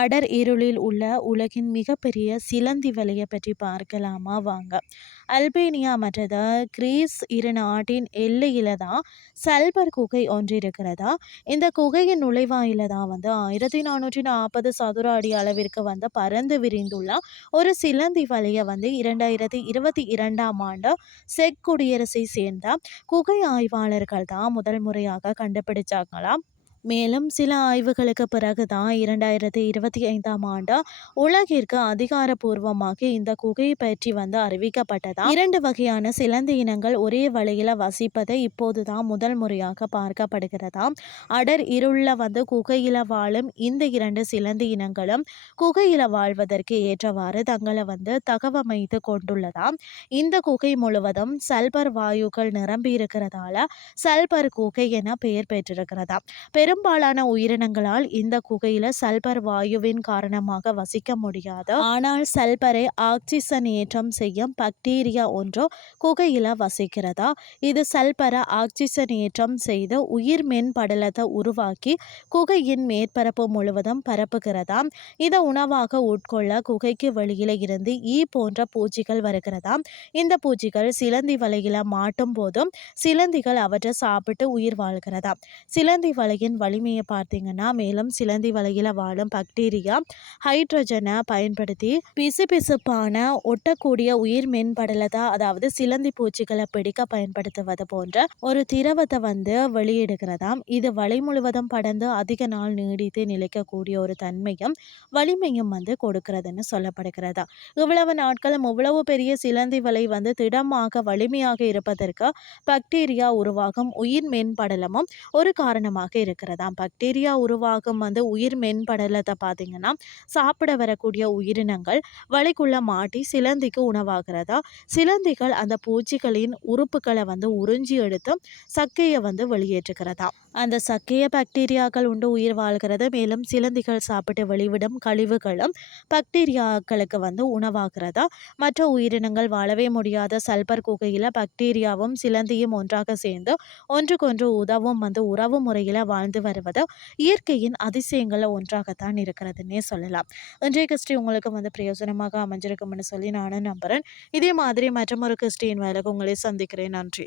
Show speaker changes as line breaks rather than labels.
அடர் இருளில் உள்ள உலகின் மிகப்பெரிய சிலந்தி வலையை பற்றி பார்க்கலாமா? வாங்க. அல்பேனியா மற்றது கிரீஸ் இரு நாட்டின் எல்லையில தான் சல்பர் குகை ஒன்று இருக்கிறதா? இந்த குகையின் நுழைவாயில தான் வந்து ஆயிரத்தி நானூற்றி நாற்பது சதுர அடி அளவிற்கு வந்து பறந்து விரிந்துள்ள ஒரு சிலந்தி வலையை வந்து இரண்டாயிரத்தி இருபத்தி இரண்டாம் ஆண்டு செக் குடியரசை சேர்ந்த குகை ஆய்வாளர்கள் தான் முதல் முறையாக கண்டுபிடிச்சாங்களாம் மேலும் சில ஆய்வுகளுக்கு பிறகு தான் இரண்டாயிரத்தி இருபத்தி ஐந்தாம் ஆண்டு உலகிற்கு அதிகாரப்பூர்வமாக இந்த குகையை பற்றி வந்து அறிவிக்கப்பட்டதா? இரண்டு வகையான சிலந்தி இனங்கள் ஒரே வழியில் வசிப்பதை இப்போதுதான் முதல் முறையாக பார்க்கப்படுகிறதாம் அடர் இருள வந்து குகையில வாழும் இந்த இரண்டு சிலந்தி இனங்களும் குகையில வாழ்வதற்கு ஏற்றவாறு தங்களை வந்து தகவமைத்து கொண்டுள்ளதாம் இந்த குகை முழுவதும் சல்பர் வாயுக்கள் நிரம்பி இருக்கிறதால சல்பர் குகை என பெயர் பெற்றிருக்கிறதாம் பெரும்பாலான உயிரினங்களால் இந்த குகையில சல்பர் வாயுவின் காரணமாக வசிக்க முடியாது ஆனால் சல்பரை ஆக்சிசன் ஏற்றம் செய்யும் பாக்டீரியா ஒன்றோ குகையில வசிக்கிறதா? இது சல்பரை ஆக்சிசனேற்றம் செய்து உயிர் மென் படலத்தை உருவாக்கி குகையின் மேற்பரப்பு முழுவதும் பரப்புகிறதாம் இதை உணவாக உட்கொள்ள குகைக்கு வெளியில இருந்து ஈ போன்ற பூச்சிகள் வருகிறதாம் இந்த பூச்சிகள் சிலந்தி வலையில மாட்டும் போதும் சிலந்திகள் அவற்றை சாப்பிட்டு உயிர் வாழ்கிறதாம் சிலந்தி வலையின் வலிமையை பார்த்தீங்கன்னா மேலும் சிலந்தி வலையில் வாழும் பாக்டீரியா ஹைட்ரஜனை பயன்படுத்தி பிசுபிசுப்பான ஒட்டக்கூடிய உயிர் மென்படலத்தை அதாவது சிலந்தி பூச்சிகளை பிடிக்க பயன்படுத்துவது போன்ற ஒரு திரவத்தை வந்து வெளியிடுகிறதாம். இது வலை முழுவதும் படர்ந்து அதிக நாள் நீடித்து நிலைக்கக்கூடிய ஒரு தன்மையும் வலிமையும் வந்து கொடுக்கிறதுன்னு சொல்லப்படுகிறதா. இவ்வளவு நாட்களும் இவ்வளவு பெரிய சிலந்தி வலை வந்து திடமாக வலிமையாக இருப்பதற்கு பாக்டீரியா உருவாகும் உயிர் மென்படலமும் ஒரு காரணமாக இருக்கிறது. இருக்கிறதாம் பாக்டீரியா உருவாகும் வந்து உயிர் மென்படலத்தை பார்த்தீங்கன்னா சாப்பிட வரக்கூடிய உயிரினங்கள் வலைக்குள்ள மாட்டி சிலந்திக்கு உணவாகிறதா? சிலந்திகள் அந்த பூச்சிகளின் உறுப்புகளை வந்து உறிஞ்சி எடுத்து சக்கையை வந்து வெளியேற்றுகிறதா? அந்த சக்கைய பாக்டீரியாக்கள் உண்டு உயிர் வாழ்கிறது. மேலும் சிலந்திகள் சாப்பிட்டு வெளிவிடும் கழிவுகளும் பாக்டீரியாக்களுக்கு வந்து உணவாகிறதா? மற்ற உயிரினங்கள் வாழவே முடியாத சல்பர் குகையில் பாக்டீரியாவும் சிலந்தியும் ஒன்றாக சேர்ந்து ஒன்றுக்கொன்று உதவும் வந்து உறவு முறையில் வாழ்ந்து வருவது இயற்கையின் அதிசயங்களில் ஒன்றாகத்தான் இருக்கிறதுன்னே சொல்லலாம். இன்றைய கிறிஸ்டி உங்களுக்கு வந்து பிரயோஜனமாக அமைஞ்சிருக்கும்னு சொல்லி நானும் நம்புகிறேன் இதே மாதிரி மற்றொரு கிறிஸ்டியின் வேலைக்கு உங்களை சந்திக்கிறேன். நன்றி.